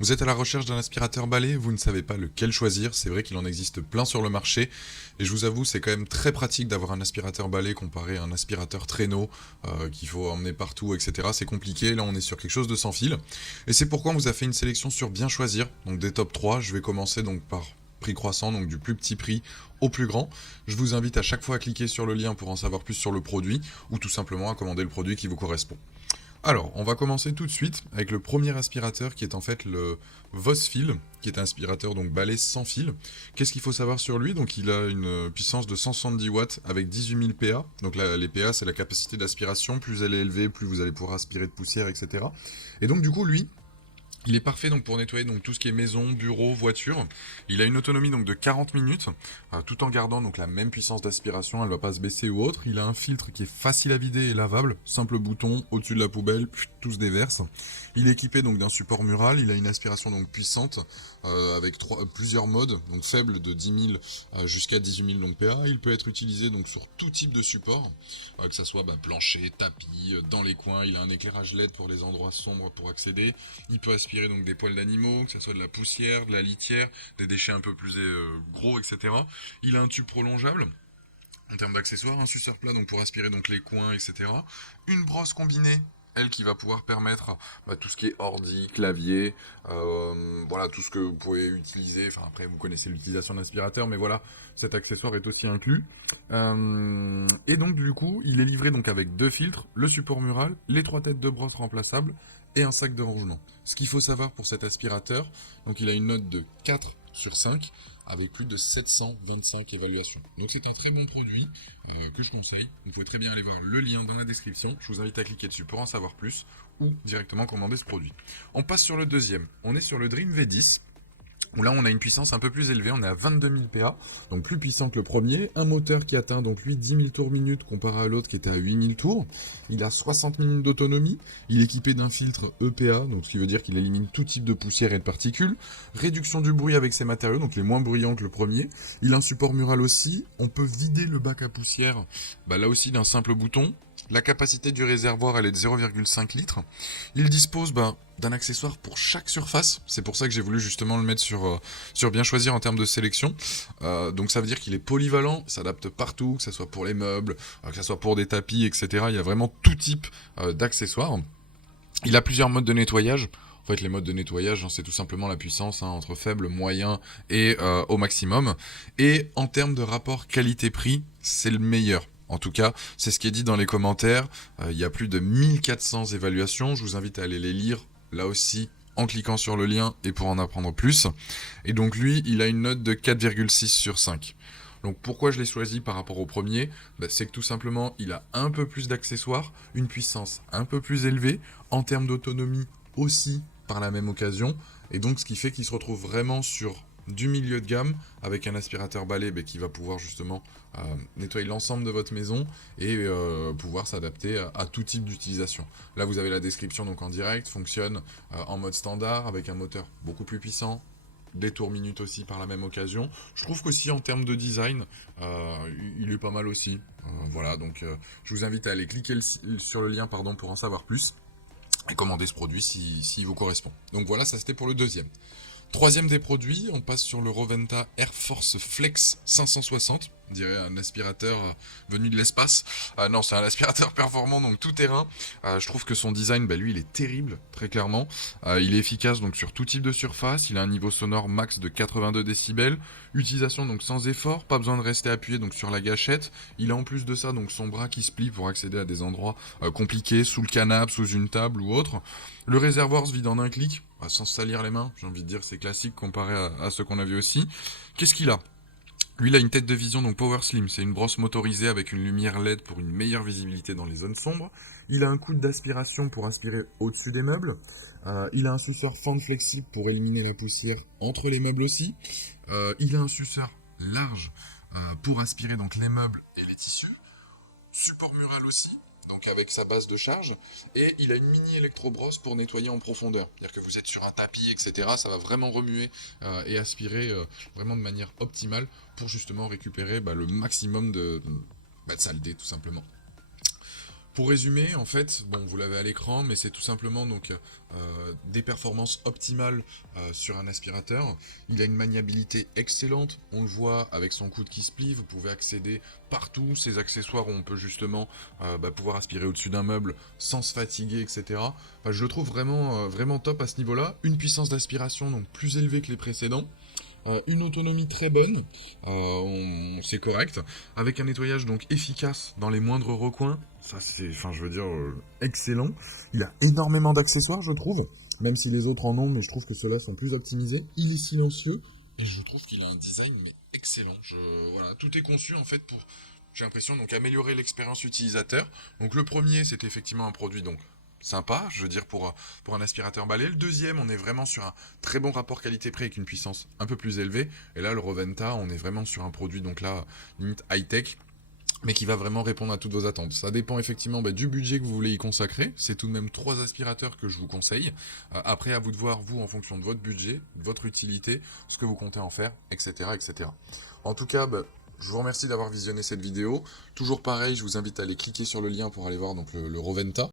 Vous êtes à la recherche d'un aspirateur balai, vous ne savez pas lequel choisir, c'est vrai qu'il en existe plein sur le marché, et je vous avoue, c'est quand même très pratique d'avoir un aspirateur balai comparé à un aspirateur traîneau qu'il faut emmener partout, etc. C'est compliqué, là on est sur quelque chose de sans fil, et c'est pourquoi on vous a fait une sélection sur bien choisir, donc des top 3, je vais commencer donc par prix croissant, donc du plus petit prix au plus grand. Je vous invite à chaque fois à cliquer sur le lien pour en savoir plus sur le produit, ou tout simplement à commander le produit qui vous correspond. Alors, on va commencer tout de suite avec le premier aspirateur qui est en fait le Vosfil, qui est un aspirateur donc balai sans fil. Qu'est-ce qu'il faut savoir sur lui? Donc il a une puissance de 170 watts avec 18 000 PA. Donc là, les PA c'est la capacité d'aspiration, plus elle est élevée, plus vous allez pouvoir aspirer de poussière, etc. Et donc du coup lui, il est parfait donc pour nettoyer donc tout ce qui est maison, bureau, voiture. Il a une autonomie donc de 40 minutes, tout en gardant donc la même puissance d'aspiration, elle va pas se baisser ou autre. Il a un filtre qui est facile à vider et lavable, simple bouton au-dessus de la poubelle, tout se déverse. Il est équipé donc d'un support mural, il a une aspiration donc puissante avec plusieurs modes, donc faible de 10 000 jusqu'à 18 000 donc PA. Il peut être utilisé donc sur tout type de support, que ça soit plancher, tapis, dans les coins. Il a un éclairage LED pour les endroits sombres pour accéder. Il peut aspirer donc des poils d'animaux, que ce soit de la poussière, de la litière, des déchets un peu plus gros, etc. Il a un tube prolongeable. En termes d'accessoires, un suceur plat donc pour aspirer donc les coins, etc. Une brosse combinée, elle qui va pouvoir permettre tout ce qui est ordi, clavier, voilà tout ce que vous pouvez utiliser. Enfin après vous connaissez l'utilisation de l'aspirateur, mais voilà cet accessoire est aussi inclus. Et donc du coup il est livré donc avec deux filtres, le support mural, les trois têtes de brosse remplaçables et un sac de rangement. Ce qu'il faut savoir pour cet aspirateur, donc il a une note de 4 sur 5 avec plus de 725 évaluations. Donc c'est un très bon produit que je conseille. Vous pouvez très bien aller voir le lien dans la description. Je vous invite à cliquer dessus pour en savoir plus ou directement commander ce produit. On passe sur le deuxième. On est sur le Dream V10 où là on a une puissance un peu plus élevée, on est à 22 000 PA, donc plus puissant que le premier, un moteur qui atteint donc lui 10 000 tours minute comparé à l'autre qui était à 8 000 tours, il a 60 minutes d'autonomie, il est équipé d'un filtre EPA, donc ce qui veut dire qu'il élimine tout type de poussière et de particules, réduction du bruit avec ses matériaux, donc il est moins bruyant que le premier, il a un support mural aussi, on peut vider le bac à poussière, là aussi d'un simple bouton, la capacité du réservoir elle est de 0,5 litres. Il dispose d'un accessoire pour chaque surface. C'est pour ça que j'ai voulu justement le mettre sur bien choisir en termes de sélection. Donc ça veut dire qu'il est polyvalent, s'adapte partout, que ce soit pour les meubles, que ce soit pour des tapis, etc. Il y a vraiment tout type d'accessoires. Il a plusieurs modes de nettoyage. En fait, les modes de nettoyage, c'est tout simplement la puissance entre faible, moyen et au maximum. Et en termes de rapport qualité-prix, c'est le meilleur. En tout cas, c'est ce qui est dit dans les commentaires. Il y a plus de 1400 évaluations. Je vous invite à aller les lire, là aussi, en cliquant sur le lien et pour en apprendre plus. Et donc lui, il a une note de 4,6 sur 5. Donc pourquoi je l'ai choisi par rapport au premier? C'est que tout simplement, il a un peu plus d'accessoires, une puissance un peu plus élevée, en termes d'autonomie aussi par la même occasion, et donc ce qui fait qu'il se retrouve vraiment sur du milieu de gamme avec un aspirateur balai qui va pouvoir justement nettoyer l'ensemble de votre maison et pouvoir s'adapter à tout type d'utilisation. Là vous avez la description donc en direct, fonctionne en mode standard avec un moteur beaucoup plus puissant, des tours minutes aussi par la même occasion. Je trouve qu'aussi en termes de design, il est pas mal aussi. Voilà, donc je vous invite à aller cliquer sur le lien pour en savoir plus et commander ce produit s'il vous correspond. Donc voilà, ça c'était pour le deuxième. Troisième des produits, on passe sur le Roventa Air Force Flex 560. On dirait un aspirateur venu de l'espace. Non, c'est un aspirateur performant, donc tout terrain. Je trouve que son design, lui, il est terrible, très clairement. Il est efficace donc sur tout type de surface. Il a un niveau sonore max de 82 décibels. Utilisation donc sans effort, pas besoin de rester appuyé donc sur la gâchette. Il a en plus de ça donc son bras qui se plie pour accéder à des endroits compliqués, sous le canapé, sous une table ou autre. Le réservoir se vide en un clic, sans se salir les mains. J'ai envie de dire c'est classique comparé à ce qu'on a vu aussi. Qu'est-ce qu'il a? Lui, il a une tête de vision donc Power Slim, c'est une brosse motorisée avec une lumière LED pour une meilleure visibilité dans les zones sombres. Il a un coude d'aspiration pour aspirer au-dessus des meubles. Il a un suceur fente flexible pour éliminer la poussière entre les meubles aussi. Il a un suceur large pour aspirer donc les meubles et les tissus. Support mural aussi, donc avec sa base de charge, et il a une mini électrobrosse pour nettoyer en profondeur. C'est-à-dire que vous êtes sur un tapis, etc. Ça va vraiment remuer et aspirer vraiment de manière optimale pour justement récupérer le maximum de saleté tout simplement. Pour résumer, en fait, bon, vous l'avez à l'écran, mais c'est tout simplement donc des performances optimales sur un aspirateur. Il a une maniabilité excellente, on le voit avec son coude qui se plie, vous pouvez accéder partout, ces accessoires où on peut justement pouvoir aspirer au-dessus d'un meuble sans se fatiguer, etc. Enfin, je le trouve vraiment, vraiment top à ce niveau-là. Une puissance d'aspiration donc plus élevée que les précédents. Une autonomie très bonne, c'est correct, avec un nettoyage donc efficace dans les moindres recoins, ça c'est, enfin je veux dire, excellent. Il a énormément d'accessoires je trouve, même si les autres en ont, mais je trouve que ceux-là sont plus optimisés. Il est silencieux, et je trouve qu'il a un design mais excellent. Voilà, tout est conçu en fait pour, j'ai l'impression, donc améliorer l'expérience utilisateur. Donc le premier c'est effectivement un produit donc sympa, je veux dire, pour un aspirateur balai. Le deuxième, on est vraiment sur un très bon rapport qualité-prix avec une puissance un peu plus élevée. Et là, le Roventa, on est vraiment sur un produit, donc là, limite high-tech, mais qui va vraiment répondre à toutes vos attentes. Ça dépend effectivement du budget que vous voulez y consacrer. C'est tout de même 3 aspirateurs que je vous conseille. Après, à vous de voir, vous, en fonction de votre budget, de votre utilité, ce que vous comptez en faire, etc. etc. En tout cas, je vous remercie d'avoir visionné cette vidéo. Toujours pareil, je vous invite à aller cliquer sur le lien pour aller voir donc le Roventa.